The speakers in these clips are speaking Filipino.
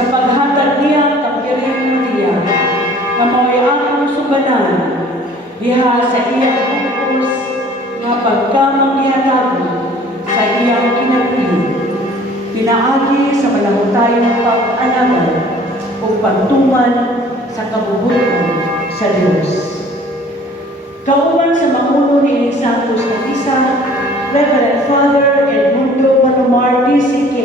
sa paghatag niya kang Birhen Maria, na mo'y akong subanan, diha sa iyang bukos, nga pagkamong gihatago sa iyang kinapili, pinaagi sa malahutayong pag-alagad o pagtuman sa kabubuton sa Diyos. Kauban sa mamuno ni Santos Natisa, Reverend Father Edmundo Palomar DCK,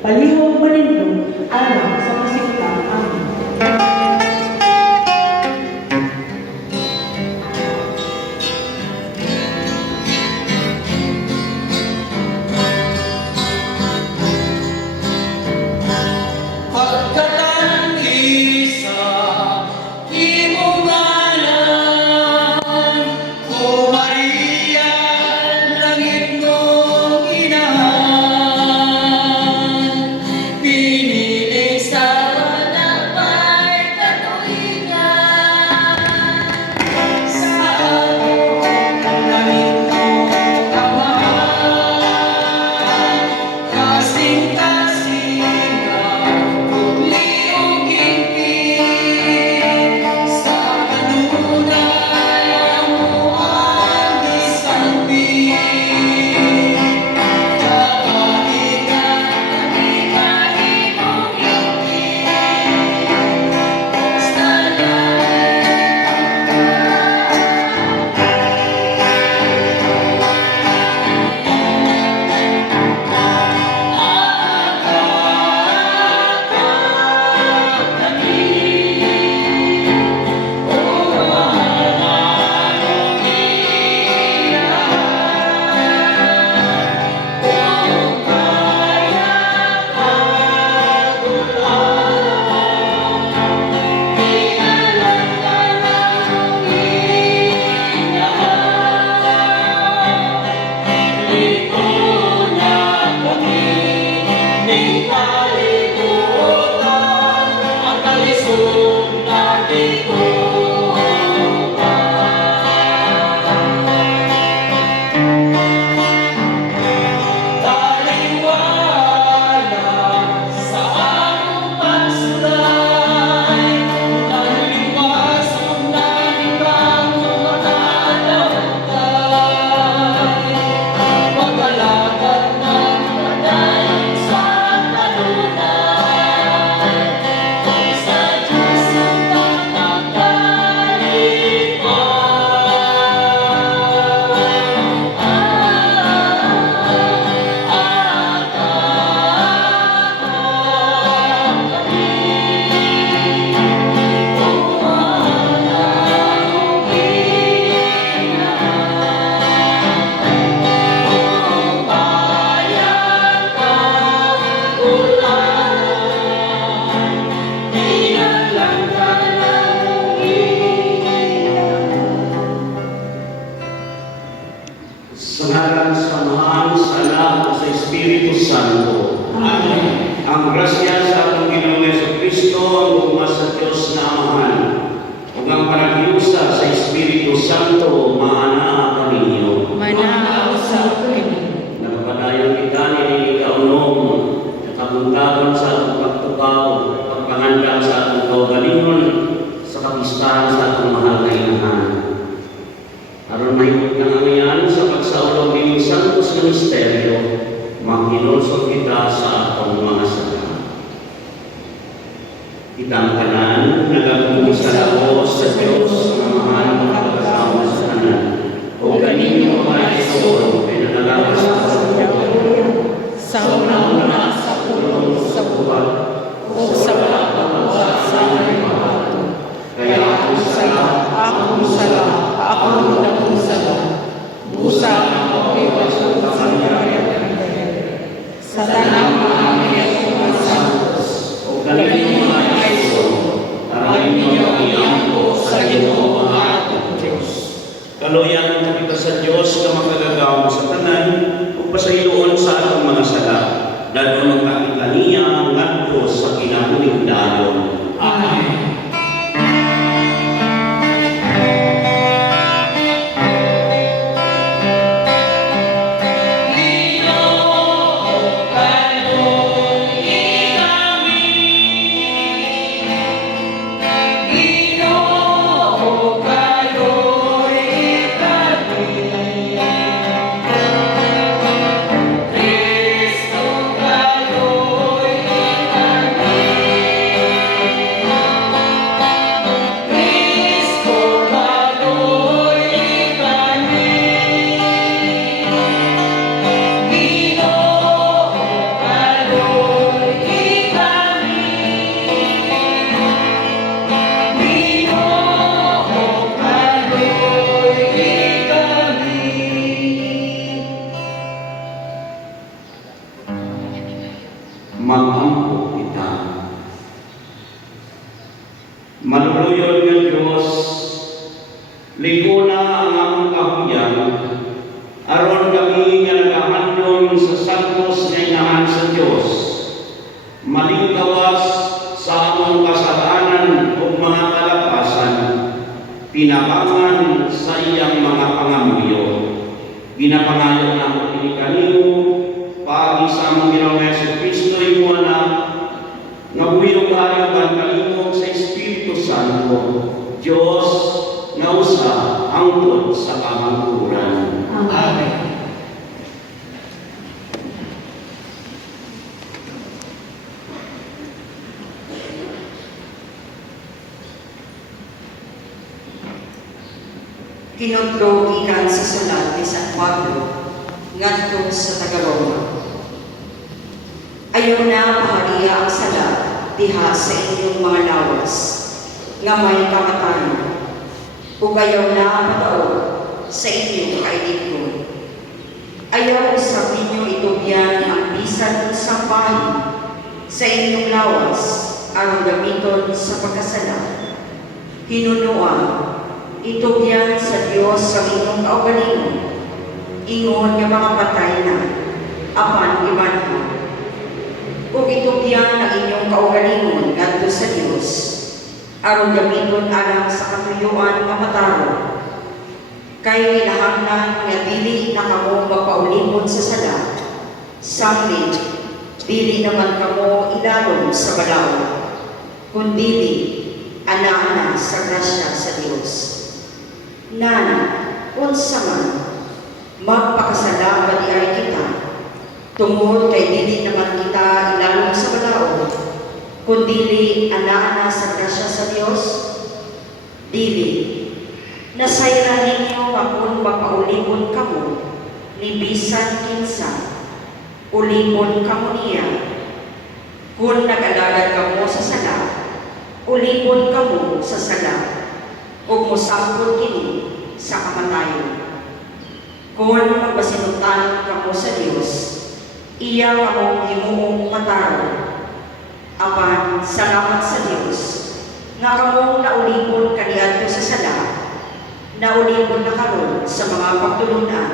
palihog manindog alam sa kasikap. Amen. Sa ngalan sa Ama, sa Anak, sa Espiritu Santo. Amen. Ang grasya sa atong Ginoong Jesucristo, ang ugma sa Dios na Amahan, ug ang panaghiyusa sa Espiritu Santo, maana kaninyo. Manaaw sa akin. Nagpadayon kita ni kaunom, nakabuntagon sa atong pagtukaw, pagpangandam sa atong kaugalingon, sa kapistahan sa atong mahal na inahan. Aron mahigit ng angayan sa pagsaulog ng Santos Ministerio, maghinulsog kita sa atong mga sala. Itang tanan, nagagumisa ako sa Diyos na mahal ng pagkasama sa tanan. O kaninyo mga isoro, pinanalawas sa sa una sa pulong sa buwan, o sa pagkakuha sa alimato. Kaya akong sala, akong nagusala, busa ang pagkakasama sa kanya sa tanang mga mga santos, o kaninyo mga isoro, tarayin niyo ang iyang po sa Ginoo. Maluluyod nga Diyos, likuna ang among kahuyan, aron kami nga nagahandom sa santos nga inahan sa Diyos, malingkawas sa among kasalanan o mga kalapasan, pinabangan sa iyang mga pangamuyo. Ginapangayo na mo kinikanimo, paagi sa among Ginoong Jesucristo, imo na nabuyog kayo kalimog sa Espiritu Santo, Diyos nga usa hangtod sa kamangturan. Amen. Kinudlo ikan sa sulat ni San Pablo ngadto sa taga-Roma. Ayaw na pahariya ang sala diha sa inyong mga lawas nga may kamatayon, ug ayaw na mataod sa inyong kailigton. Ayaw usab ninyo itubyan ang bisan sa bahin sa inyong lawas aron gamiton sa pagkasala. Hinunuan itubyan sa Diyos sa inyong kaugalingon, ingon nga mga patay na, apan ibanhon. Ug itubyan ang inyong kaugalingon ngadto sa Diyos, aron gamiton alang sa katuyuan nga mataro. Kay kinahanglan nga dili na kamo magpaulimon sa sala, sambil dili naman kamo ilalom sa balaw, kundili ana-ana sa grasya sa Diyos. Nan, unsa man, magpakasala ba di ay kita, tungod kay dili naman kita ilalong sa balaod, kundili ana-ana sa grasya sa Diyos? Dili. Nasayra ninyo kung magpaulimon kamo, ni bisan kinsa, ulimon kamo niya. Kung nag-alagad kamo sa sala, ulimon kamo sa sala, ug mosampol kini sa kamatayon. Kung magpasinutan kamo sa Dios, iya kamo himuong mataro. Apan salamat sa Dios nga kamo naulipon kaniadto sa sala, naulipon na karon sa mga pagtulunan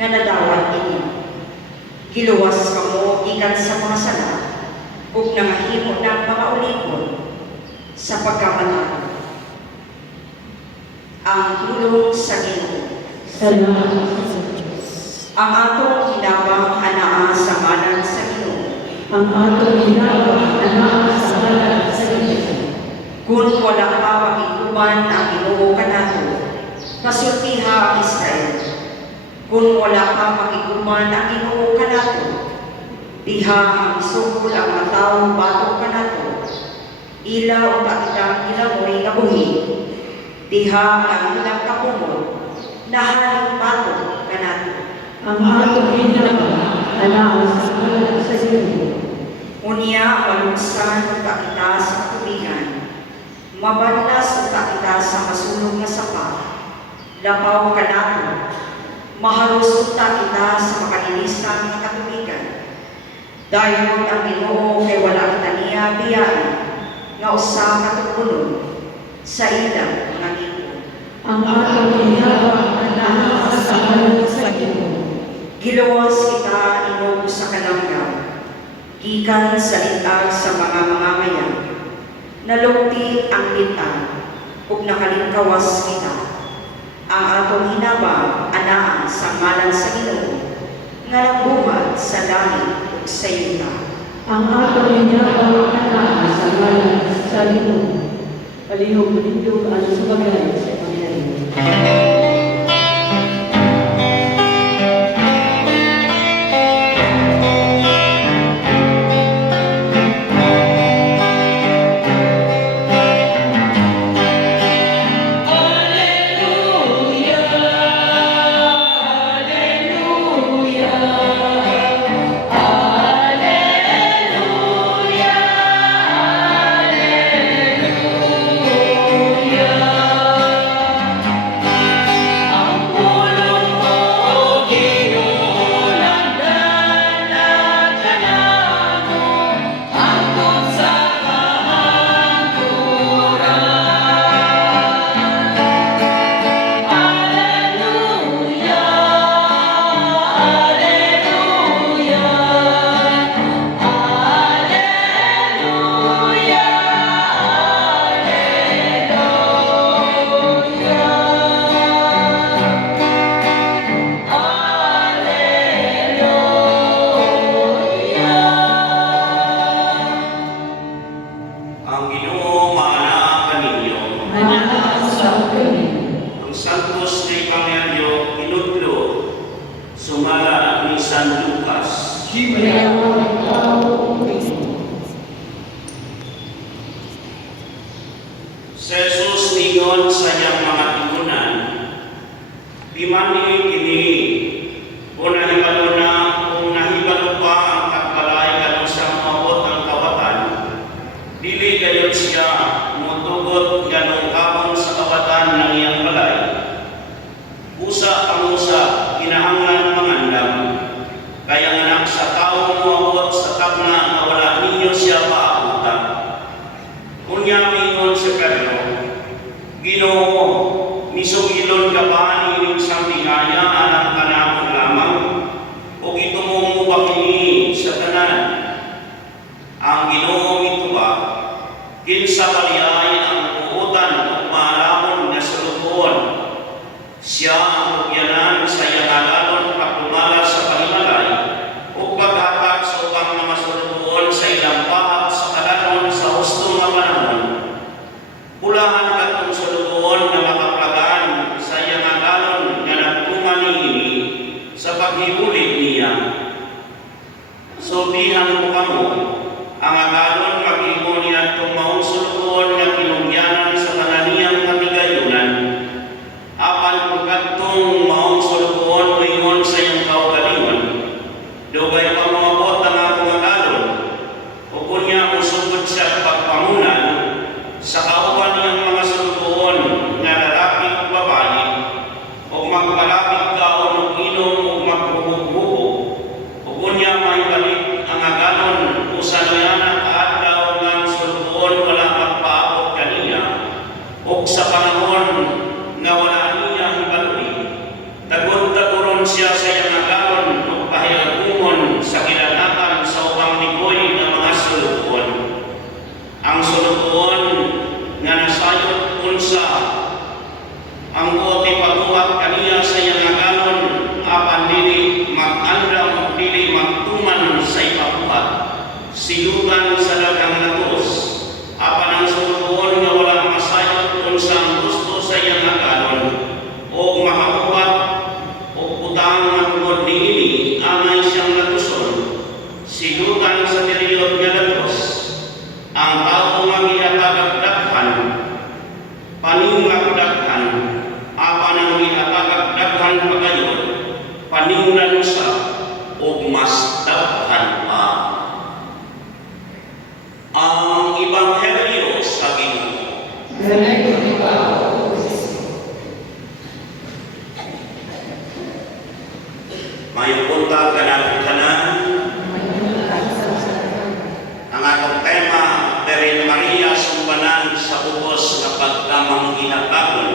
nga nadawat ini. Giluwas kamo gikan sa mga sala, ug nangahimo ng mga ulipon sa pagkamatayon. Ang tulong sa Ginoo. Salamat sa Diyos. Ang atong hinabang anaa sa ngalan sa Ginoo. Ang atong ginawang anak sa ngalan sa Ginoo. Kung wala pa makikuman ang Ginoo kanato, pasultiha ang Israel. Kung wala pa makikuman ang Ginoo kanato, diha ang isugol ang mga taong batok kanato. Ilaw ta kitang ilamoy nga buhi. Diha ang ilang kapumot na haling batok kanato. Ang atong ginawang anak sa ngalan sa Ginoo. Unya maluksan ta kita sa katubigan. Mabanlas ta kita sa masulog nga sapa. Lapaw kanato. Maharus ta kita sa makalinisan nga katubigan. Dayon ang Ginoo kay wala kita niya biyahe nga usa ka tugulon sa ilang mga ginoo. Ang atong ginawang anak sa ngalan sa Ginoo. Giluwas kita inog sa kalanggang, gikan sa litag sa mga mamayan. Nalukti ang litag, ug nakalingkawas kita. Ang atong hinabang anaa sa ngalan sa Ginoo, nga nagbuhat sa langit ug sa yuta. Ang atong ginawang anak sa ngalan sa Ginoo. Palihog ninyo ang subagay sa Panginoon. Hallelujah. Sa Jesus ningon sa iyang mga tigunan, di man kini kung nahibalo na kung nahibalo pa ang tagbalay kano sa mawot ang kawatan, dili gayon siya mutugot ganong kabon sa kawatan ng iyang balay. Usa ang usa kinahanglan mangandam, kaya anak sa tao muabot sa tagna na wala ninyo siya paabutang. Kunya mingon si Pedro, Ginoo, misugilon ka ba ni isang tingaya alang kanamon lamang o gitumong mo ba kini sa tanan? Ang Ginoo mituba, kinsa baliyay ang buutan o maalamon nga sulubuon. Siya ang tugyanan sa iyang alalon pagdumala sa panimalay o paghatag sa upang mga sulubuon sa ilang pahat sa kalanon sa husto nga panahon. Pulahan katong sulubuon nga makaplagaan sa iyang alalon nga nagtuman niini sa paghibulig niya. Sulbihan mo kamo, ang agalon mag-imo niya itong maong sulubuon nga kinungyanan sa tananiyang katigayunan. Apan kung katong maong sulubuon mo ingon sa iyong kaugalingon, dugay pa mabot ang akong agalon, o kunya musugod siya pagpangunan sa kauban niyang mga sulubuon nga lalaki o babae, o magpalapit ka o inom o magbuhog-buhog, o kunya may balik ang agalon o sa noyana kaadlaw ng sulubuon wala magpaabot kaniya, o sa panahon nga wala niya hibaluli, tagod-taguron siya sa iyang agalon o pahilagumon sa kilanatan sa upang ligoy ng mga sulubuon. Ang sulubuon nga nasayot unsa ang kote pagbuhat kaniya sa iyang agalon apan dili mag-andam o dili magtuman sa ipabuhat, silugan sa daghang natos. Apan ang sulubuon nga wala masayot unsa ang gusto sa iyang agalon o makabuhat o utang nga tungod niini angay siyang natuson, silugan sa periyod nga natos. Ang tao nga gihatagagdaghan, paningagdaghan, apan ang gihatagagdaghan pagayon, paningnan sa o mas daghan pa. Ang Ebanghelyo sa Ginoo. May punta ka natin kanan. Ang atong tema, Virgin Maria sumbanan sa ubos na pagkamang ginatagon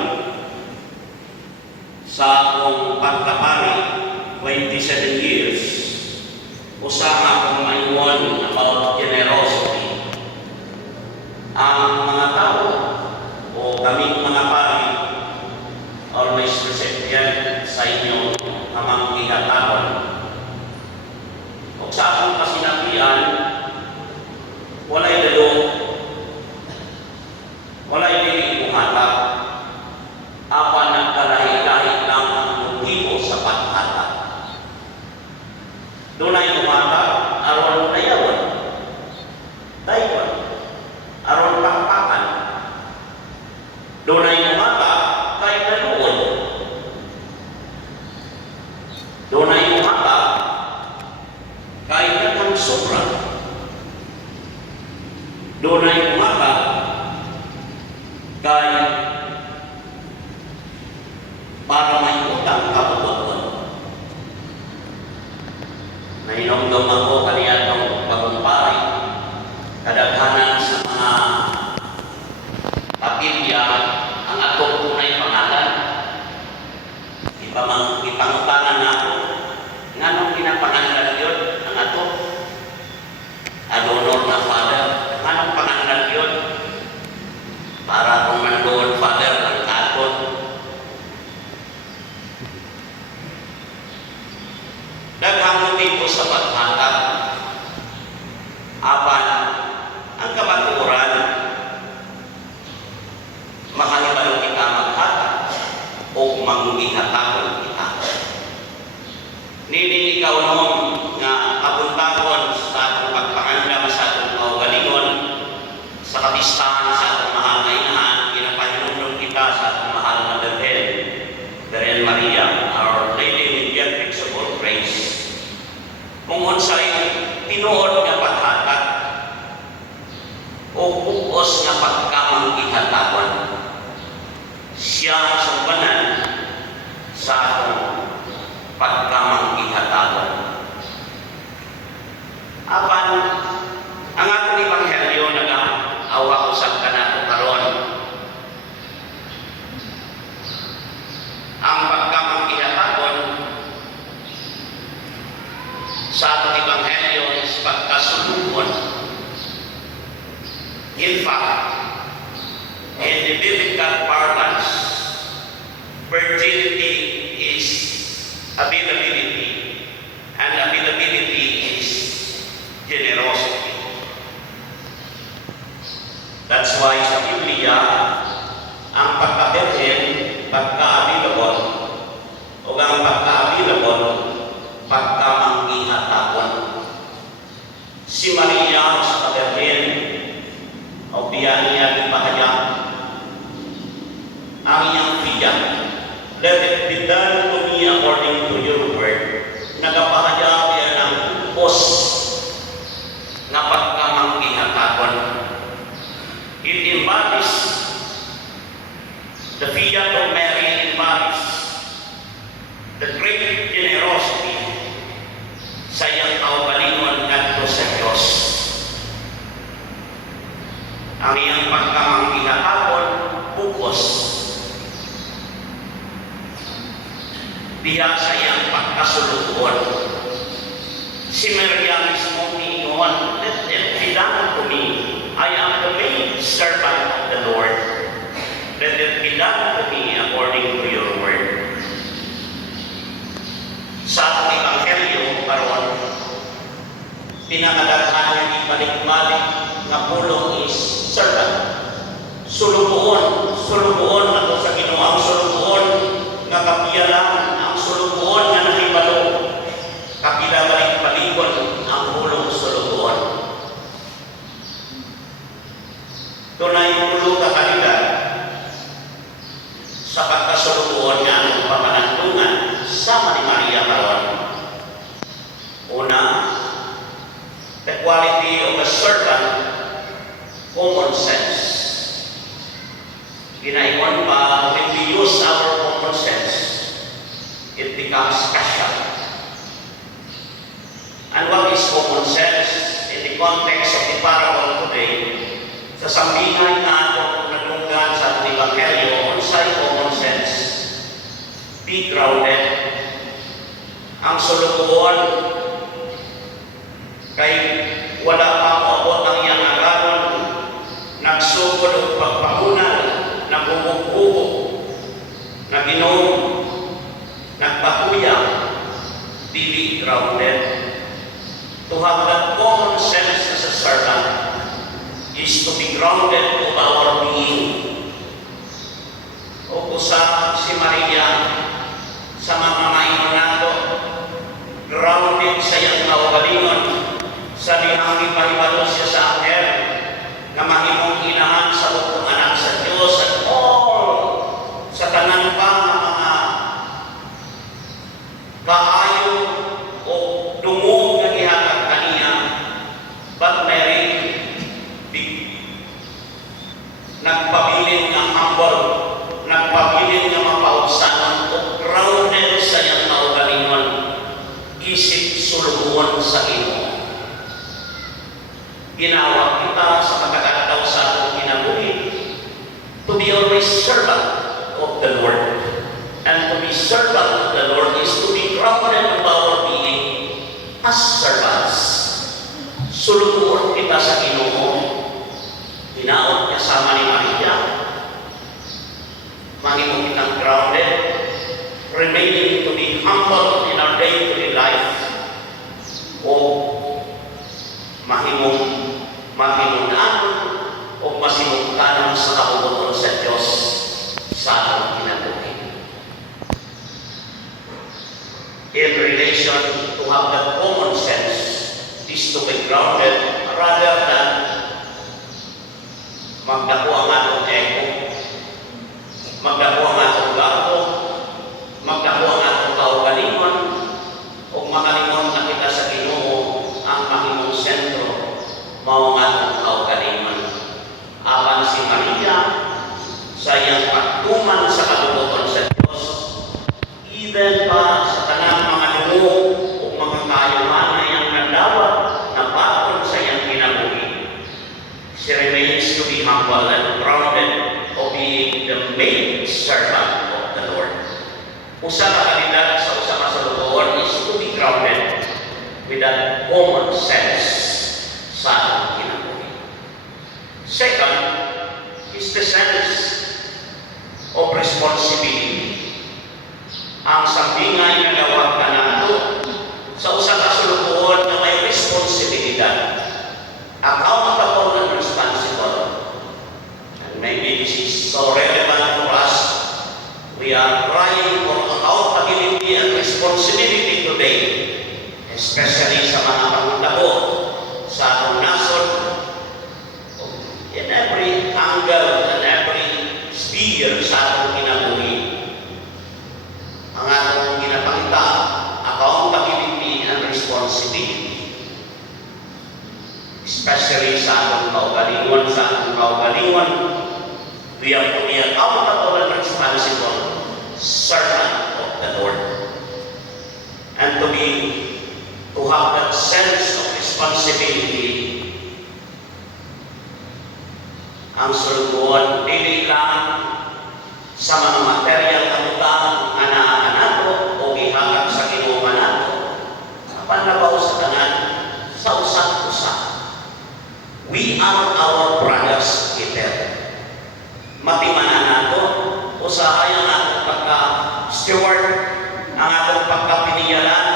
sa akong pagkapari, 27 years. Usa nga akong maingon about generosity. Ang mga tao o kaming mga pari always receptive sa inyong amang ginatagon. O sa akong kasinabihan, walay dalo, walay dili buhata, apan nagkalahi-lahi lang ang motibo sa paghatag. Dunay buhata, aron dayawan, daywan, aron pakpakan. Dunay buhata, kay daluon. Dunay buhata, kay daghang sobra. Dunay umata kay para may utang kabubuan. Nainumdum ako kaniya itong pagkumpari kadaghanan sa mga pamilya ang atong tunay pangalan. Ipangutangan na ako nganong ginapangalan yun ang ato adonor na father. Anong pangalan yun? Para kung nandoon father ng aton. Daghang motibo sa paghatag. Apan ang kamatuoran, makahibalo kita maghatag o manghihatagon kita. Nini ikaw noong nga abuntagon sa atong pagpangandam sa atong kaugalingon, sa kapistahan sa atong mahal na inahan, o bukos nga pagkamang ihatagon. Siya ang sumbanan sa atong pagkamang ihatagon. Apan ang atong ebanghelyo nag-awa usab kanato karon. Ang pagkamang ihatagon sa atong ebanghelyo is pagkasulubon. In fact, in the biblical parlance, virginity is availability, and availability is generosity. That's why sa Biblia, ang pagka-virgin, pagka-available, o ang pagka-available, pagka-mangihatagon. Si Maria sa virgin, o biya niya ipahayag ang iyang fiya, let it be done to me according to your word. Nagapahayag niya ng bukos na pagkamangihatagon. It embodies the fiat of Mary, embodies the great generosity sa iyang kaugalingon ngadto sa Diyos. Ang iyang pagkamangihatagon bukos diha sa iyang pagkasulubon. Si Maria mismo niyon, let it be done to me. I am the maid servant of the Lord. Let it be done to me according to your word. Sa atong ebanghelyo karon, pinakadaghan nga ibalik-balik nga pulong is servant. Sulubuon ato sa Ginoo, ang sulubuon nga kapiyalan, ang sulubuon nga nahibalo. Kapila balik-balikon ang pulong sulubuon. Tunay pulo ka kalidad sa pagkasulubuon nga ang pamanandungan sama ni Maria karon. Una, the quality of a servant, common sense. Ginaingon pa, when we use our common sense, it becomes special. And what is common sense in the context of the parable today? Sa sambihan na atong nagunggan sa atong ebanghelyo, unsay common sense? Be grounded. Ang sulubuon kay wala pa moabot ang iyang agaron, nagsugod og pagpahunan, nagbubugbog, naginom, nagpahuya, dili grounded. To have that common sense as a servant is to be grounded of our being. O usa si Maria sa mga maingon nato, grounded sa iyang kaugalingon, sa dihang ipahibalo siya sa anghel na mahimong inahan sa bukong anak sa Diyos at all sa tanan pa ng mga kaayo o dungog na gihatag kaniya. But Mary nagpabilin nga humble, nagpabilin nga mapaugsanon o grounded sa iyang kaugalingon, isip sulubuon sa Ginoo. Ginawa kita sa pagkakataw sa atong kinabuhi to be always servant of the Lord. And to be servant of the Lord is to be grounded of our being as servants. Sulubuon kita sa Ginoo. Hinaot niya sama ni Maria. Mahimong kitang grounded, remaining to be humble in our day-to-day life. O mahimunan o masimugtanan sa kabubuton sa Diyos sa atong kinabuhi. In relation to have that common sense is to be grounded rather than magdako ang atong ego, magdako ang atong gato, magdako ang atong kaugalingon, o makalimon na kita sa Ginoo ang mahimong sentro, mao nga atong kaugalingon. sa iyang pagtuman sa kalubuton sa Diyos, even pa sa tanang mga dungo o mga kayuhan na iyang nadawat na patron sa iyang kinabuhi. She remains to be humble and grounded of being the maid servant of the Lord. Usa ka kandidat sa usa ka salubon is to be grounded with that common sense sa atong kinabuhi. Second is the sense of responsibility. Ang sambingay nga gawag ka nato sa usa ka salubon na may responsibilidad. Accountable and responsible. And maybe this is so relevant for us. We are crying for accountability and responsibility today, especially sa mga pangutabo sa atong nasod, in every angle and every sphere sa atong kinabuhi. Ang atong ginapakita, accountability and responsibility. Especially sa atong kaugalingon, we have to be accountable and responsible servant of the Lord. And to have that sense of responsibility. Ang sulubon, dili lang sa mga material na utang nga naa nato o gihagak sa Ginoo nato. Apan nabaw sa tanan sa usa-usa. We are our brother's keeper. Matimanan nato, usahay ang atong pagka-steward, ang atong pagka-piniyalan,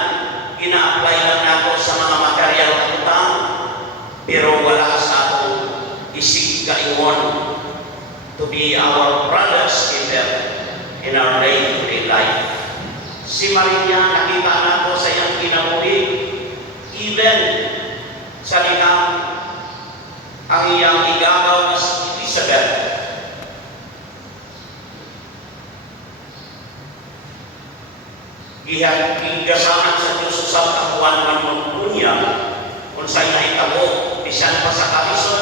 ina-apply lang nato sa mga material na utang, pero wala sa atong isig kaingon to be our brother's keeper in our day-to-day life. Si Maria, nakita nato sa iyang kinabuhi, even sa linang ang iyang igagaw na si Elizabeth. Gigasahan sa Diyos sa kapuan man niya kung sa'y naitabo, bisan pa sa kalisod,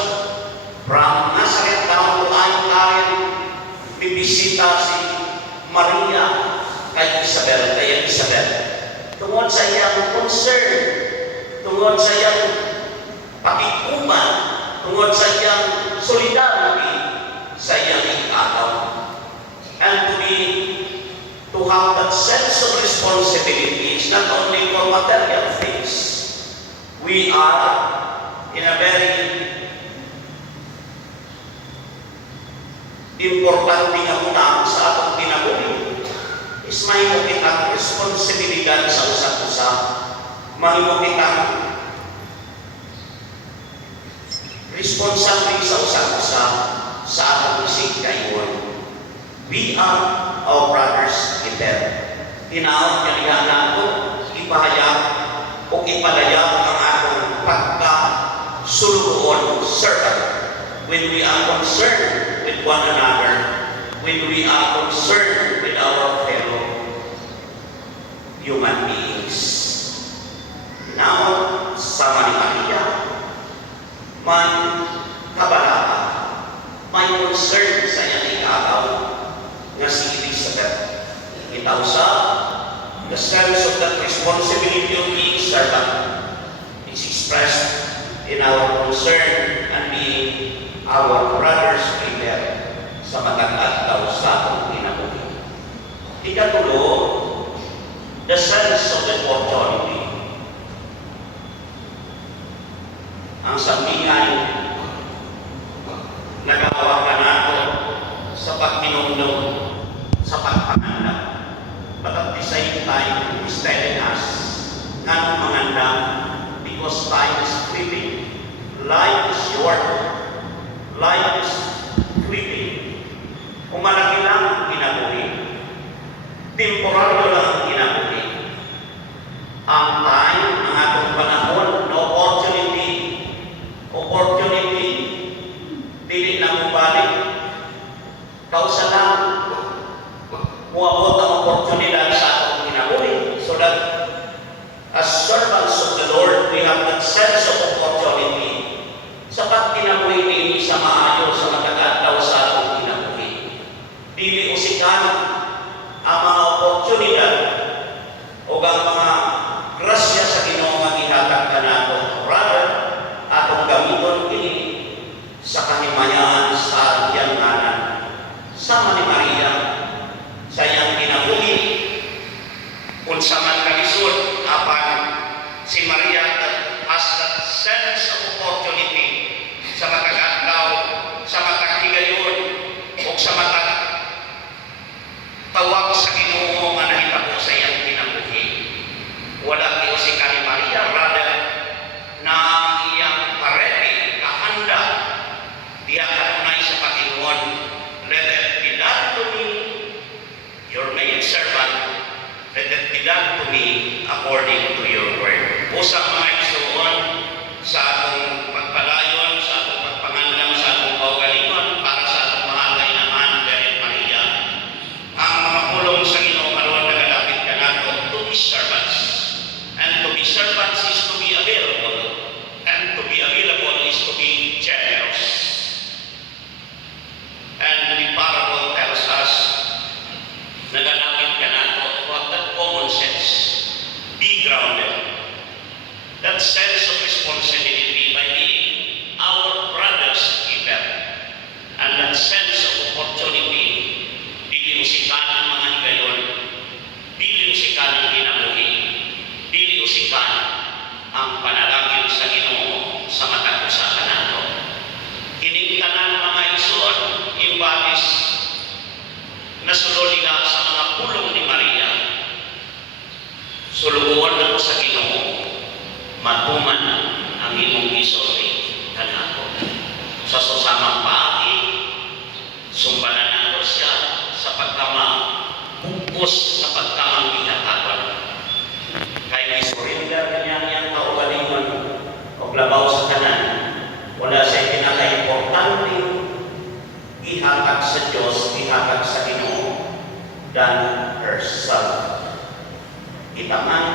from Nazareth down to Karen, bibisita si Maria kay Elizabeth. Tungod sa iyang concern, tungod sa iyang pakikuman, tungod sa iyang solidarity sa iyang igagaw. And to have that sense of responsibility is not only for material things. We are in a very importante nga unang sa atong kinabuhi. Is mahimo kitang responsibilidad sa usa-usa. Mahimo kitang responsable sa usa-usa sa atong isig kaingon. We are our brother's keeper. Tinaod nga niya nato, ipahayag o ipadayag ang atong pagka-suluon, servant. When we are concerned with one another, when we are concerned with our fellow human beings. Now, sama ni Maria, may kabalaka, may concern sa iyang igagaw nga si Elizabeth. Itaw sa the sense of that responsibility of being servant is expressed in our concern and being our brother's keeper sa matag-adlaw sa atong kinabuhi. Ikatulo, the sense of the opportunity. Ang sambingay nagawa ka nato sa pagminumdum, sa pagpanganda. But at the same time, He's telling us na manganda because time is fleeting. Life is short. Life is fleeting. Kung malaki lang ang kinabuhi, temporaryo lang ang kinabuhi. Ang time, ang atong panahon, opportunity, dili na mubalik. Kausa lang, muabot ang oportunidad sa atong kinabuhi. So that, as servants of the Lord, we have that sense of opportunity sa pagkinabuhi sa maayo sa matag-adlaw sa atong kinabuhi. sa himayaan sa iyang ngalan. Sama ni Maria sa iyang kinabuhi kung sa man kalisod apan si Maria has that sense of opportunity sa matag adlaw, sa matag higayon o sa matag tawag sa Ginoo nga nahitabo sa iyang kinabuhi. Wala kiyo si kani Maria, rather na iyang pareti, kahanda, diya kanunay sa Panginoon. Let it be done to me, your maid servant, let it be done to me according to your word. Usa mga igsuon sa atong pagpadayon, sa atong pagpangandam, sa atong kaugalingon, para sa atong mahal na inahan, Virgin Maria. Ang mga pulong sa Ginoo karon nagalapit ka nato to be servants. And to be servants is to be available. And to be available is to be generous. And the parable tells us, nagalapit ka nato to have that common sense. Be grounded. That sense of responsibility by being our brother's keeper. And that sense of opportunity, dili usikan ang mga higayon, dili usikan ang kinabuhi, dili usikan ang panalangin sa Ginoo sa matag usa ka nato. Kining tanan mga igsoon imbatis nasulod nga sa mga pulong ni Maria. Sulugon ako sa Ginoo, matuman ang imong gisulti kanato. Sa susamang paagi, sumbanan ako siya sa pagkamang-bukos na pagkamang gihatapan. Kaya isurrender niya niyang kaugalingon o labaw sa kanan, wala siya pinaka-importante ihatag sa Diyos, ihatag sa Ginoo than herself. Kita man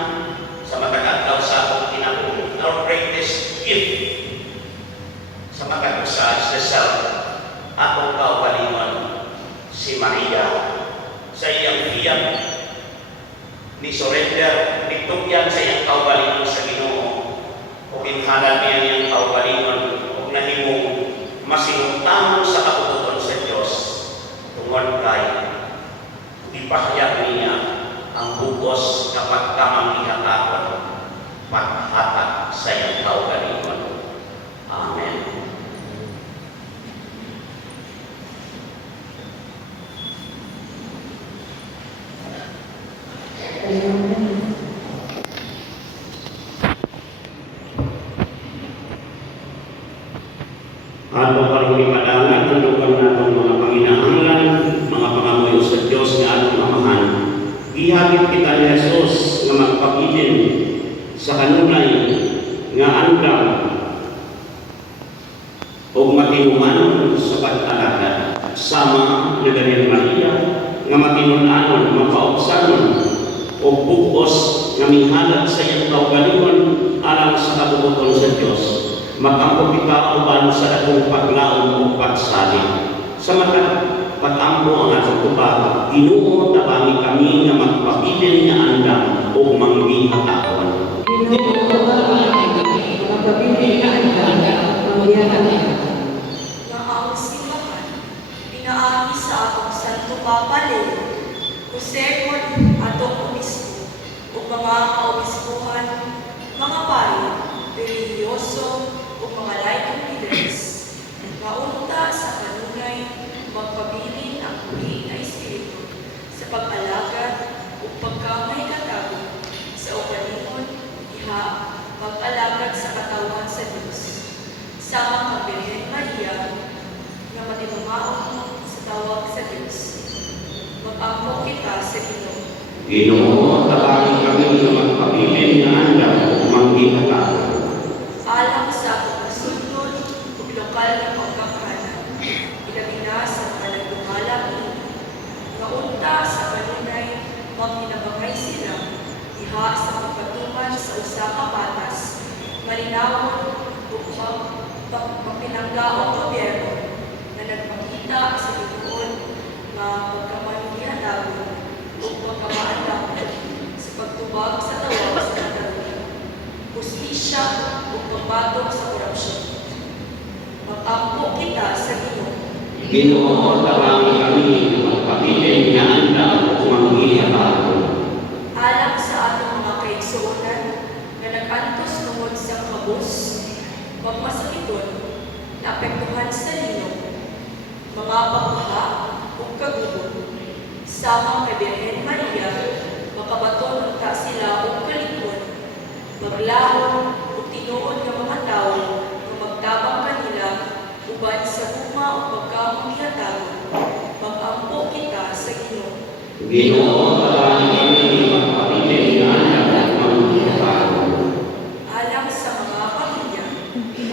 sa matag-adlaw sa atong kinabuhi, our greatest gift sa matag-usa is the self. Atong kaugalingon si Maria sa iyang fiat ni surrender, nitugyan sa iyang kaugalingon sa Ginoo o inhalan niya iyang kaugalingon o nahimong masinungtang sa katutugon sa Diyos tungod kay ipahayag niya ang bukos kapag kamang ihatakon paghatag sa iyang kaugalingon. Amen. Ato karon ipadangan tungkol natong mga panginahanglan, mga pangamuyo sa Dios nga atong amahan. Gihapit kita ni Jesus nga magpabilin sa kanunay nga andam o matinumanon sa pag-alagad. Sama ni Virgin Maria nga matinunanon, mapaubsanon o bukos nga mihalat sa iyang kaugalingon alang sa kabubuton sa Dios. Magampo kita uban sa dakong paglaom o pagsalig. Sa matag pag-ampo ang atong tubag, Ginoo tabami kami nga magpabilin nga andam o manggihatakon. Ginoo tabami magpabilin nga andam o manggihatakon. Nga ang simbahan, pinaagi sa atong Santo Papa Leo, Jose Mon, atong obispo, o mga kaobispuhan, mga pari, religyoso, o mga laicong leaders, nga unta sa kanunay, magpabilin ang huli na espiritu sa pag-alagad o pagkamay katago sa ugalingon, iha, pag-alagad sa katawan sa Diyos. Sama kang Virgin Maria, nga matinumaon sa tawag sa Diyos. Mag-ampo kita sa Ginoo. Ginoo tabami kami nga magpabilin nga andam o manggihatakon. Alang sa atong nasudnon ug lokal nga pagkakahanan, ilabi na sa panagdumala nga unta sa kanunay maghinabangay sila diha sa pagpatuman sa usa ka batas, malinawon ug mapinanggaong gobyerno na nagpakita sa Ginoo nga pagkamanggihatakon ug pagkamaandam sa pagtubag sa tawag sa katarunan, hustisya ug pagbatok sa korupsyon. Mag-ampo kita Ginoo, tabangi kami ng magpabilin nga andam o manghihapon. Alam sa atong mga kaigsuonan na nag-antos tungod sa kabus, magmasakiton, naapektuhan sa linog, mga pagbaha o kagubo. Sama kay Birhen Maria, makabaton unta sila o kalikon, maglahon o tinuod ng mga tao kung magtabang kanila uban sa buma o pagkamong ihatagon, mag-ampo kita sa Ginoo. Ginoo, tabangi kami ng magpabilin nga andam o manghihapon. Alam sa mga pamilya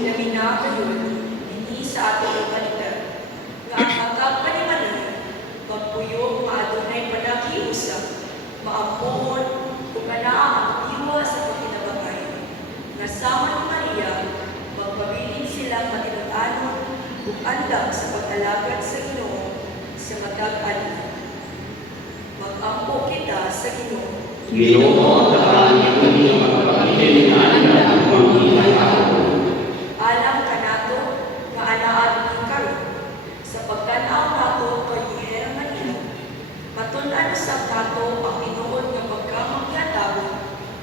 na minakayon, hindi sa ating lokalidad, nga ang magkapanimanan, magpuyo maadunay panakiusap, maampuhon, kung kanaa ang diwa sa pagkinabangay. Nga sama ni Maria, magpabilin silang matinudanon ug andam sa pag-alagad sa Ginoo sa matag adlaw. Mag-ampo kita sa Ginoo. Ginoo, tabangi kami ng magpabilin nga andam o manghihapon. Alam ka nato nga anaan ng karon sa pagtanaw nato kay Birhen Maria, matun-an sa nato ang tinuod nga pagkamangyatabon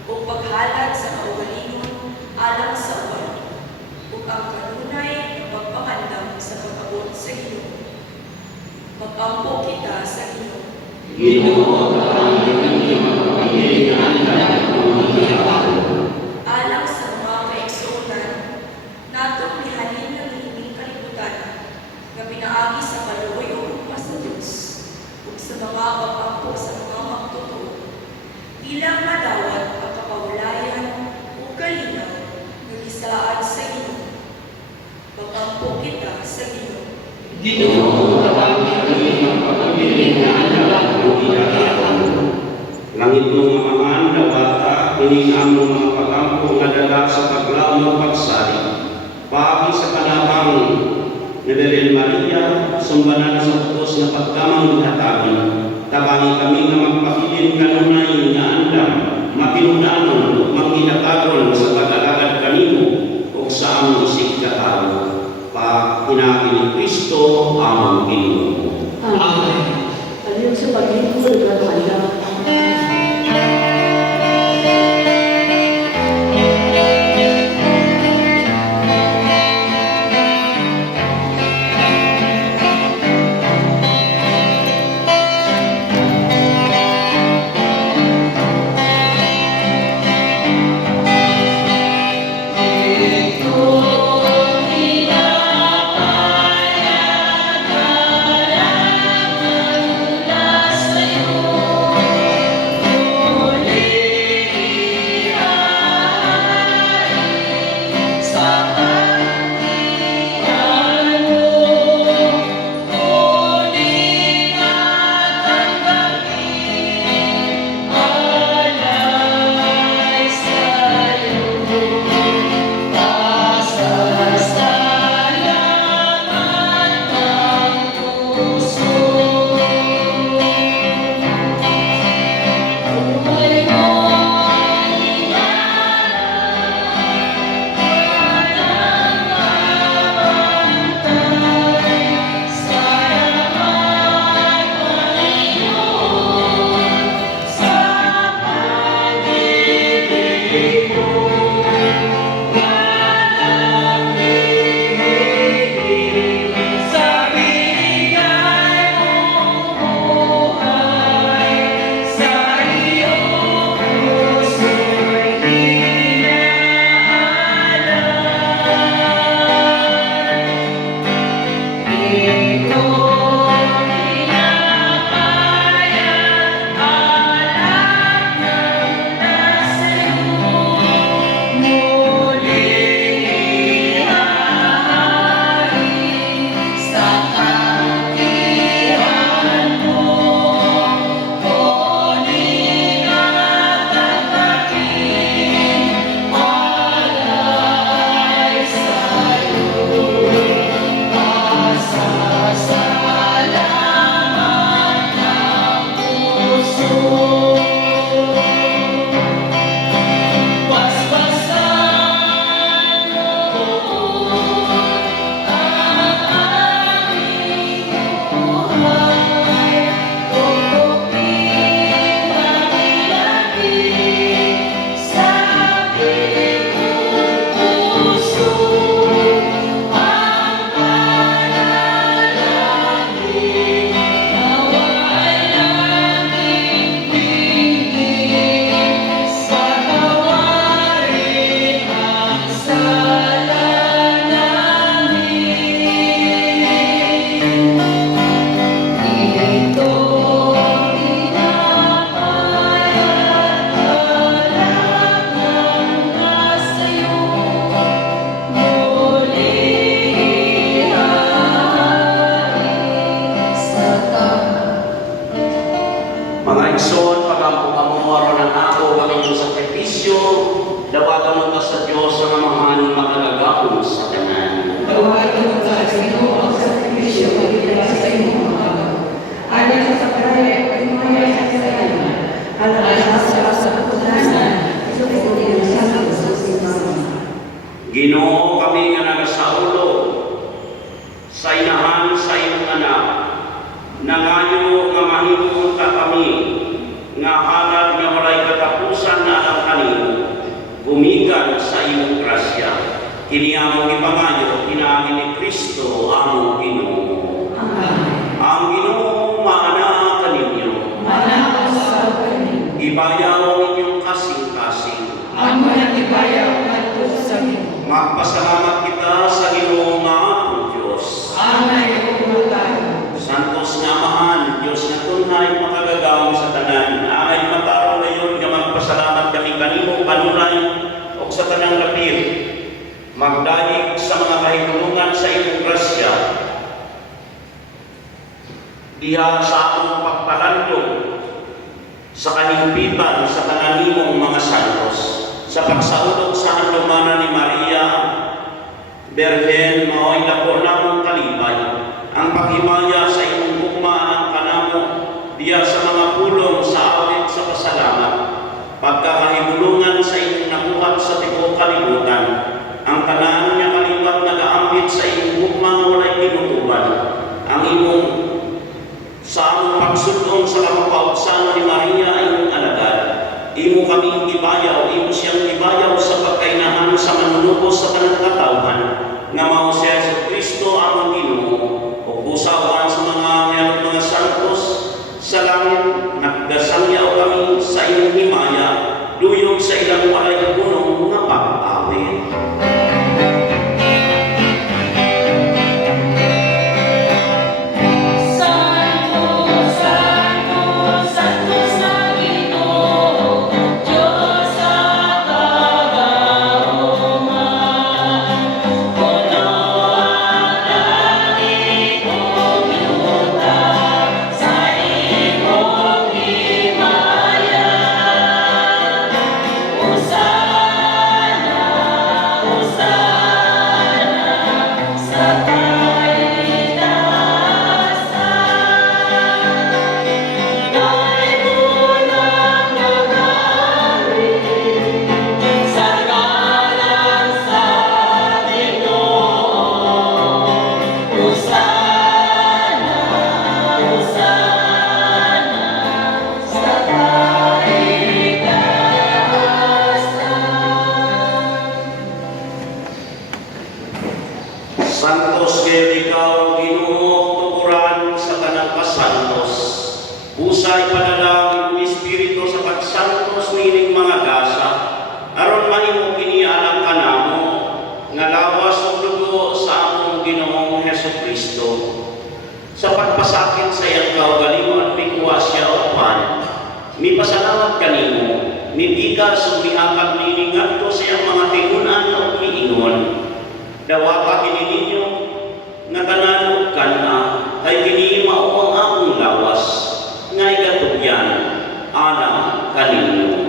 o paghalad sa kaugalingon alang sa uwan ug ang kanunay nga pagpamandam sa pag-abot sa Ginoo. Mag-ampo kita sa Ginoo. Ginoo, tabangi kami ng magpabilin nga andam o manghihapon. Alang sa mga kaigsuonan, natong lihanin ng himing kalibutan nga pinaagi sa paluoy o ugma sa Diyos ug sa mga pag-ampo sa mga magtutoo. Ilang madawat ang kapawalayan o kalinaw nga gisaad sa Ginoo. Mag-ampo kita sa Ginoo. Ginoo, tabangi kami ng magpabilin nga andam o manghihapon. Langit mo nga mga anda, bata, ininam mo mga pagampo nga dala sa paglaw ng pagsari. Paagi sa kanabang ni Birhen Maria, sumbanan sa utos na pagkamang ihatagan. Tabangi kami nga magpabilin kanunay nga andam, matinudanon ug manghihatagon sa pag-alagad kanimo ug sa among isig katao. Pinaagi ni Kristo among Ginoo. Amen. Aliw sa pag-ibig ng kanya. sa inahan sa imong anak, nangayo nga mahimong ka kami, nga halad nga walay katapusan na alang kanimo, gumikan sa imong grasya. Kini among ipangayo, kinaangin ni Kristo among Ginoo. Ang Ginoo maana kaninyo. Manaos sa kanin. Ibayaw ang inyong kasing-kasing. Amo na ibayaw ngadto sa Ginoo. Magpasalamat kita sa Ginoo nga among Dios. Amay kumatayo. Santos nga Amahan, Diyos na tunay makagagawang sa tanan. Ay mataraw ngayon nga magpasalamat kami kanimo kanunay o sa tanang lapir. Magdayeg sa mga kahitulungan sa imong grasya. Diha sa among pagpalandong sa kanimpitan sa tananimong mga santos. Sa pagsaulog sa handumana ni Maria, Berhen, mao'y lako namong kalibay. Ang paghimaya sa imong gugma ang kanamo, diya sa mga pulong sa awit sa pasalamat. Pagkakahibulungan sa imong nakuhat sa tibuok kalibutan, ang tanan niya kaliwat nagaambit sa imong gugma nga walay kinutuban. Ang imong sa among pagsudong sa kapapaubsan ni Maria ay imong alagad. Imo kaming ibayaw, imo siyang ibayaw sa pagkainahan sa manunubos sa kanang katawhan, nga mao si Kristo among Ginoo. O pusawan sa mga mayroong mga santos sa langit, nagdasangyaw kami sa imong himaya, duyog sa ilang walay punong nga pag-awit. Santos kayo ikaw, Ginoo, tukuran sa tanang kasantos. Busay padala ang Espiritu sa pagsantos nining mga gasa, aron mahimo kini alang kanamo, nga lawas o dugo sa among Ginoong Hesukristo. Sa pagpasakit sa iyang kaugalingon, mikuha siya upan, mipasalamat kanimo, mibigas o mihakag nining ngadto sa iyang mga tingunan o miingon. Dawa pa kini ninyo nga tanan kana kay kini mao ang among lawas nga igatugyan ana kaninyo.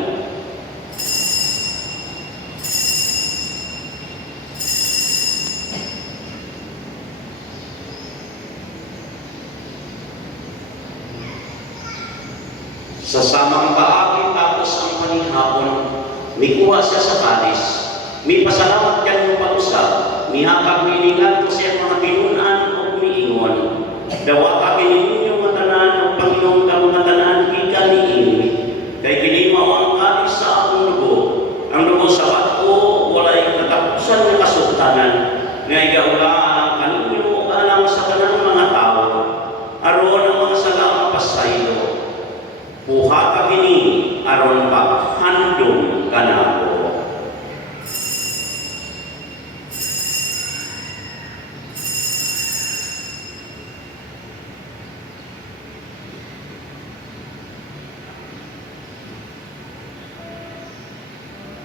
Sa samang paagi tapos ang panihapon, mikuha siya sa kalis, mipasalamat kanyo pausap, mihakag miningat ko siya mga tinunan o miingon. Dawa ka kininyo mga tanan o Panginoong ka mga tanan, ika niinwi. Kay kinimaw ang kalis sa akong dugo. Ang dugo sa bato, walay katapusan ng kasultanan. Nga igaulaan ang kaninyo o alam sa kanang mga tao. Aron ang mga salang pasaylo. Buha ka kini, aron pa handong kanako.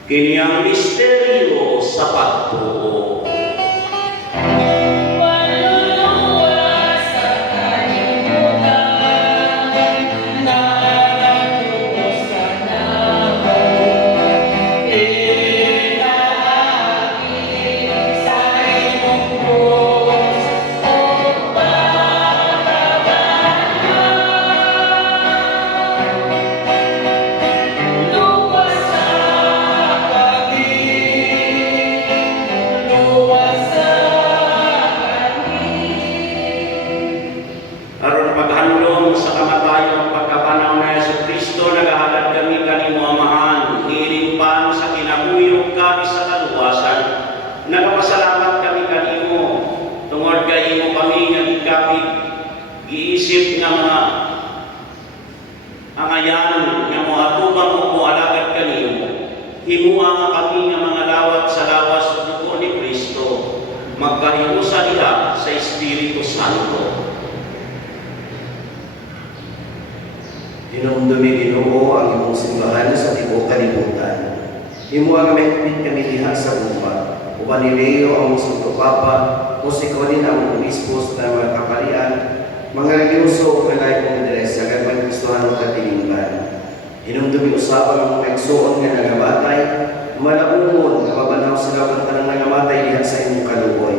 Kini ang misteryo sa pagtuo. giisip nga mga angayan nga mo atubang mo alagad kanimo, himuha nga kami nga mga lawat sa lawas ug dugo ni Kristo, magkahiusa diha sa Espiritu Santo. Hinumdumi Ginoo ang imong simbahan sa tibuok kalibutan. Himuha nga mahigpit kami diha sa upa. Uban ni Leo ang Santo Papa, o si Corin ang obispo sa mga kaparian, mga religyoso o kalay kong interesa kag maggustuhan o katilingban. Hinumdumi usapang ang mga igsuon nga nagamatay, malaumon nga mabanaw sila kung tanang nagamatay diha sa imong kaluoy.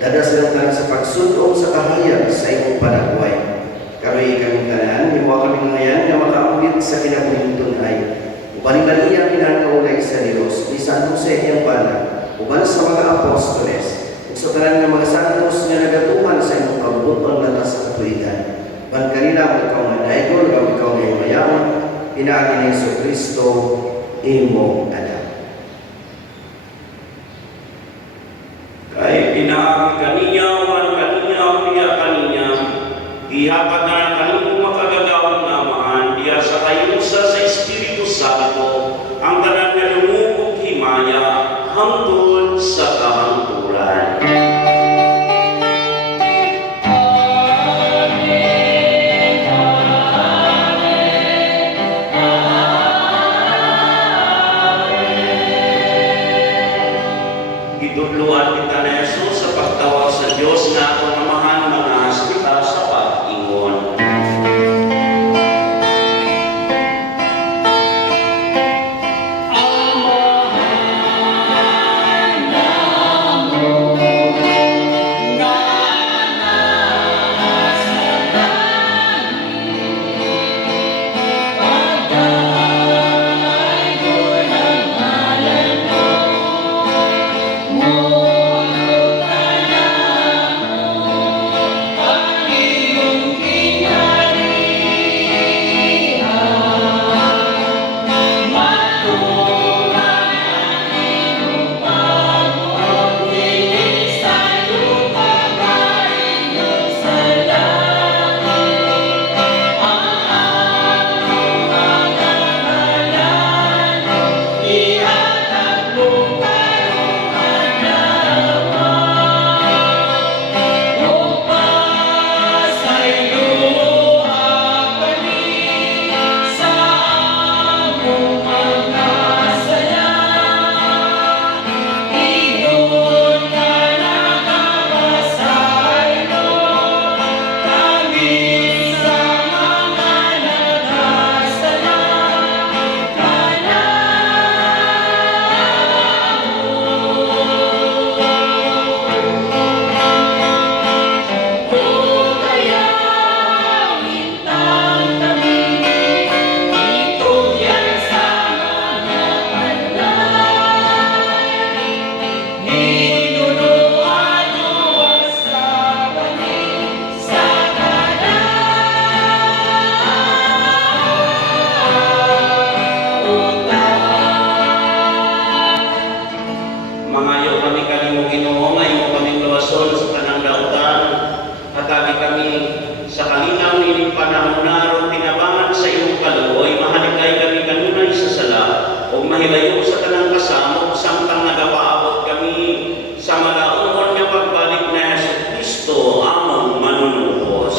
Dada silang tanang sa pagsudong sa kahayag sa imong panagway. Karoy kami tanan, himuha kami ngayon nga makaambit sa kinabuhing tunay. Uban ni Maria pinakaulay sa Dios, ni San Jose iyang bana, uban sa mga apostoles, ug sa tanan nga mga santos nga nagatuman sa imong kabubuton latas sa katuigan. Ban kanila ikaw nga daigol, ikaw nga mayaman, pinaagi ni Jesu Kristo, imo anak. Kay pinaagi kaniya, uman kaniya, umiya kaniya, ihapad na kanimo makagagawang namaan, diya sa kayusa sa Espiritu Santo, ang tanan nga lumubog himaya, hangtod sa kahangturan. Gitudluan kita na Jesus sa pagtawag sa Diyos na akong amahan mga kita sa pag-ingon. Mangayo kami kanimo Ginoo, mayo kami luwason sa tanang dautan. Hatagi kami sa kalinaw nining panahon naron tinabangan sa imong kaluoy, mahaligay kami kanunay sa sala, ug mahilayo sa tanang kasamo samtang nagapaabot kami sa malaumon nga pagbalik na Hesus Kristo among manunubos.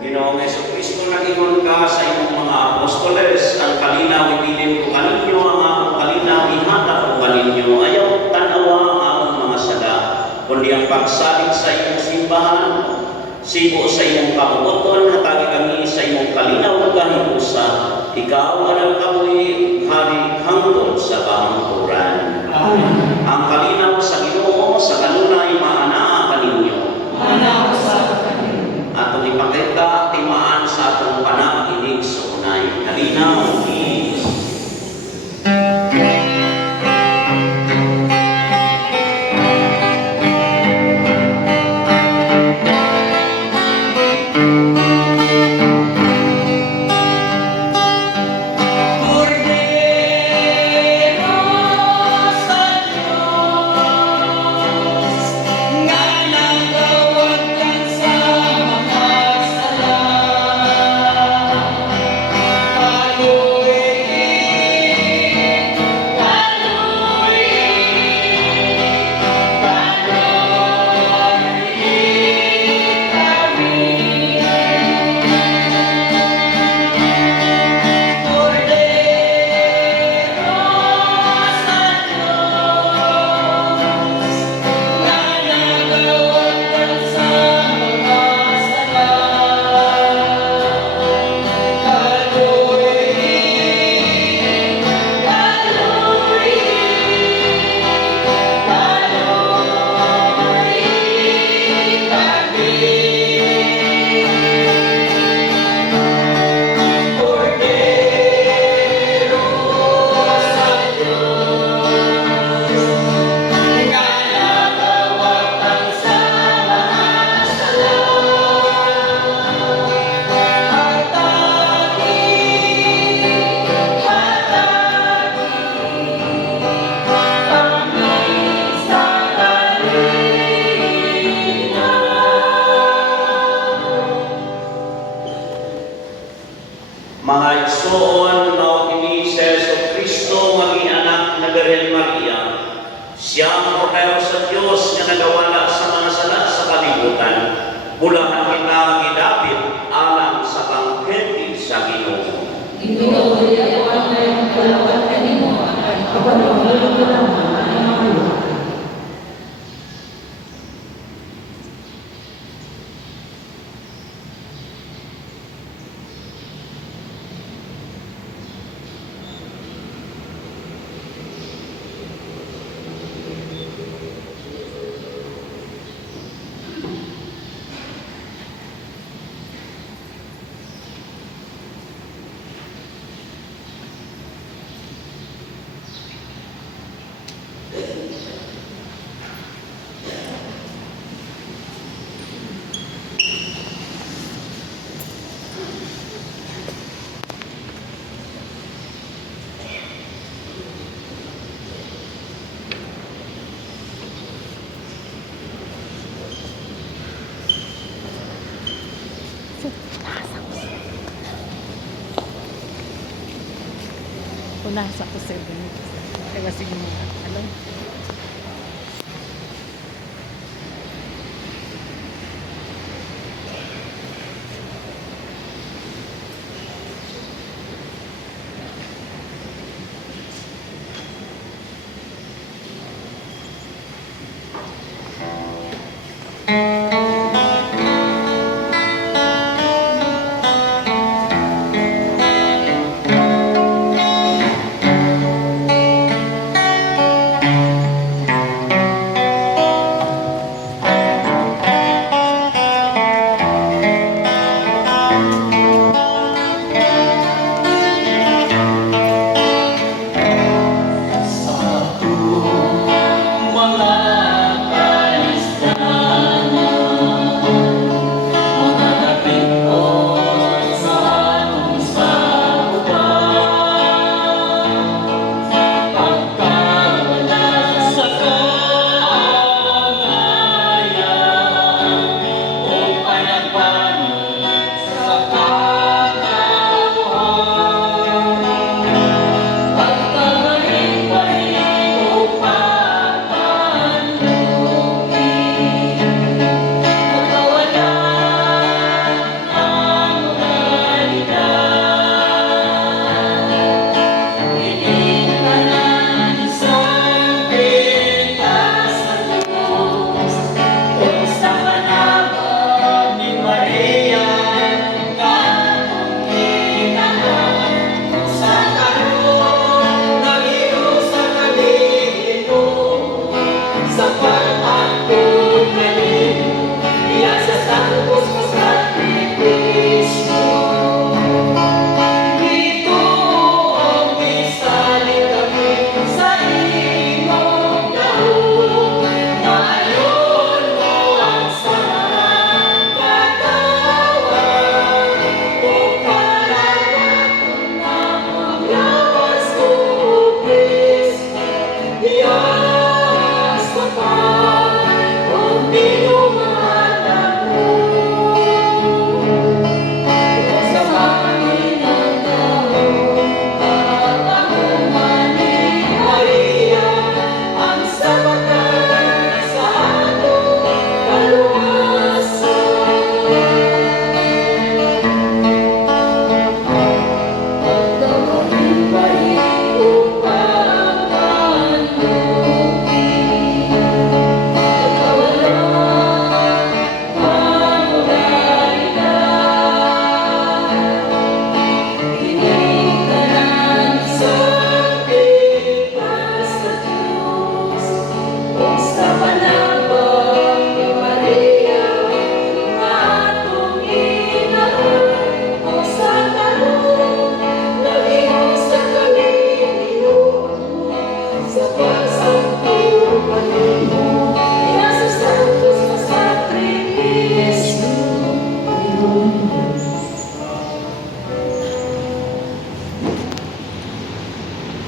Ginoong Jesucristo, nag-ingon ka sa imong mga apostoles, ang kalinaw ibilin ko kaninyo, ang akong kalinaw ihatag ko kaninyo, ayaw tanawa ang akong mga sala, kundi ang pagsalig sa imong simbahan, sibo sa imong kabuoton, hatagi kami sa imong kalinaw ug kahiusa, ikaw ang kabuhi, hari hangtod sa kahangturan. Amen. Ang kalinaw sa Ginoo sa kanunay maanaa kaninyo. Manaw sa kanimo. Atong ipakita timaan sa atong panag inig sa unay. Mga igsoon, mao kini si Jesu Kristo magi anak na Birhen Maria. Siya ang kordero sa Dios nga nagawala sa mga sala sa kalibutan. Bulahan kita gidapit alang sa bangkete sa Ginoo. Ginoo, dili ako ang kalawat kanimo, apan ang lamang ang mga Punasa ko sa ibon. Kaya sige mo. Alam.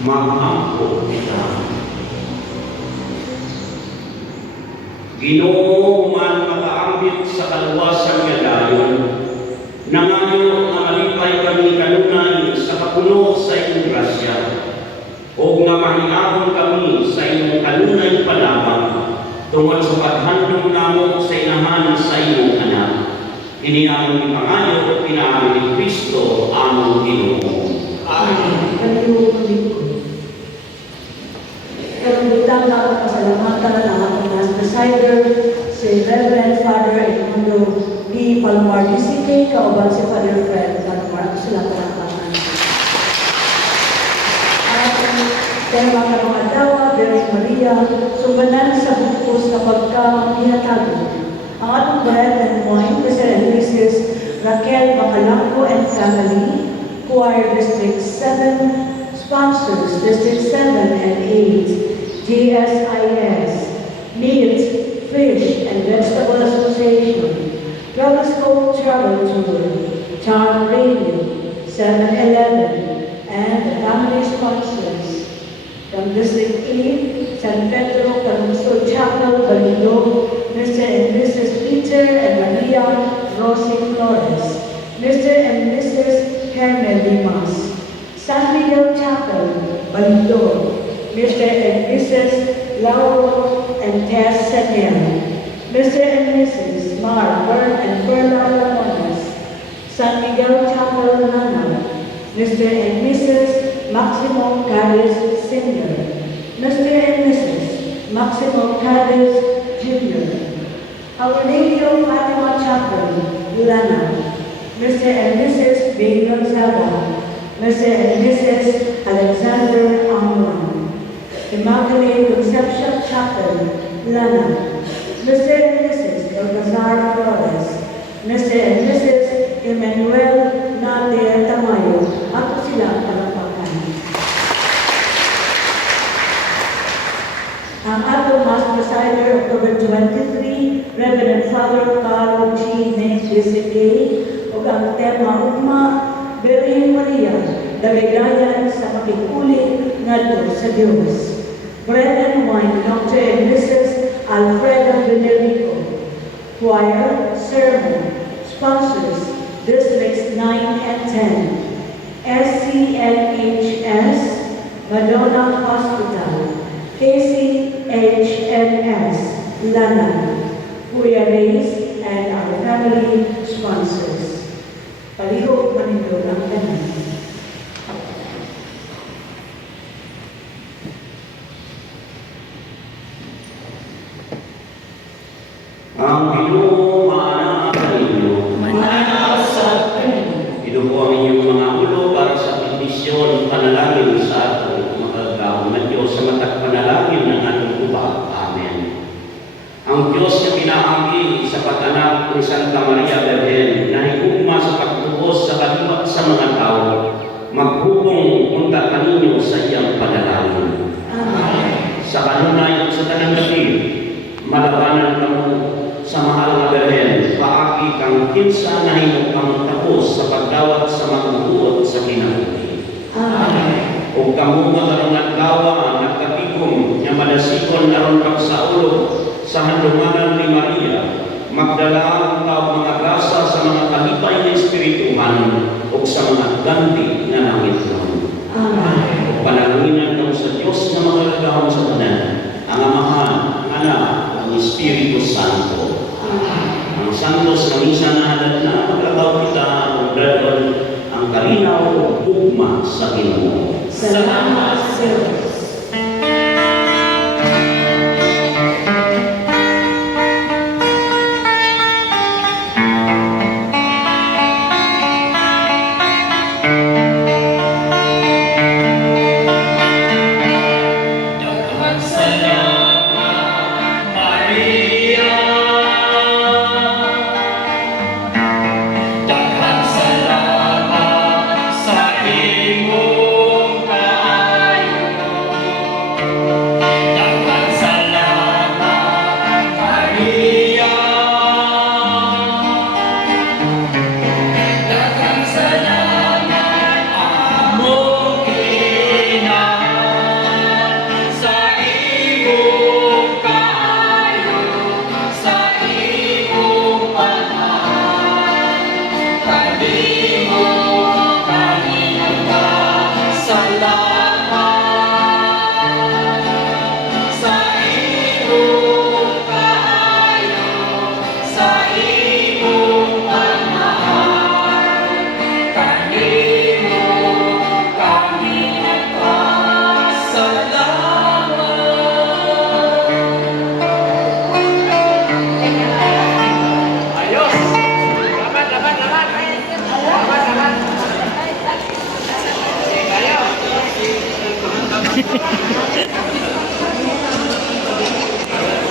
Mag-angkot kita. Ginoo man makaambit sa kaluwasan nga dayon, nangayo nga malipay kami kanunay Kristo among Ginoo. Palihog mo dito. Karubutan na ako pasalamatan ng aking last presider, si Reverend Father Edmundo B. Palomar DCK, kauban si Father Fred Palomar. Sila po ang kanan. At tema karong adlaw, Virgin Maria, sumbanan sa bukos na pagkamangihatago. Ang atong bread and wine, Mr. and Mrs. Raquel Bacalangco and family, Choir District 7, sponsors District 7 and 8, GSIS, Meat, Fish and Vegetable Association, Telescope Travel Tour, Charm Radio, 7-Eleven, and the family sponsors. From District 8, San Pedro Calungsod Chapel, Balindo, Mr. and Mrs. Peter and Maria Rosie Flores, Mr. and Mrs. Hermel Dimas, San Miguel Chapel, Balindo, Mr. and Mrs. Lauro and Tess Senior, Mr. and Mrs. Mar, Bert and Perla Lamones, San Miguel Chapel, Lanao, Mr. and Mrs. Maximo Cadiz Sr., Mr. and Mrs. Maximo Cadiz Jr., Our Lady of Fatima Chapel, Lanao, Mr. and Mrs. B. Gonzaga, Mr. and Mrs. Alexander Amran, Immaculate Conception Chapel, Lanao, Mr. and Mrs. Balcazar Flores, Mr. and Mrs. Emmanuel Nader Tamayo, ato sila palakpakan. Ang ato Mass Presider, October 23, Reverend Father Carlo G. Neng DCK, ug ang tema ugma, Virgin Maria, daligayan sa makikulit ngadto sa Dios. Bread and wine, Dr. and Mrs. Alfredo Benerico. Choir, sermon, sponsors, Districts 9 and 10, SCNHS, Madonna Hospital, KCHNS, Lanao, Kuya Reyes, and our family sponsors. Palihog manindog ang tanan. Ang Ginoo maanaw kaninyo. Manaw sa Panginoon. Inupo ang inyong mga ulo para sa bendisyon, panalangin sa ating makagawang na Diyos sa matag panalangin ng ating tuba. Amen. Ang Diyos na pinaanggi sa pag-anak ni Santa Maria Virgen na higugma sa pagtubos sa kaliwat sa mga tao, maghubong punta kaninyo sa iyang panalangin. Amen. Sa kanunay sa tanang gabi, malabanan kamo sa mahal na Birhen, paagi kang kinsa na himo kang tapos sa pagdawat sa magbuot sa kinabuhi. Amen. O kamo nga karong naggawa, nagkatikom, nga madasikon aron pagsaulog sa handunganan ni Maria, magdala ang tao mga grasa sa mga kalipay na espirituhan o sa mga ganti na nangitnon. Amen. O panalanginan kamo sa Diyos na magalagahon sa tanan, ang Amahan, Anak, ang Espiritu Santo. Ang santos na minsan na halat na maglagaw kita ang dadon ang kalinaw o ugma sa Ginoo. Salamat sa Diyos.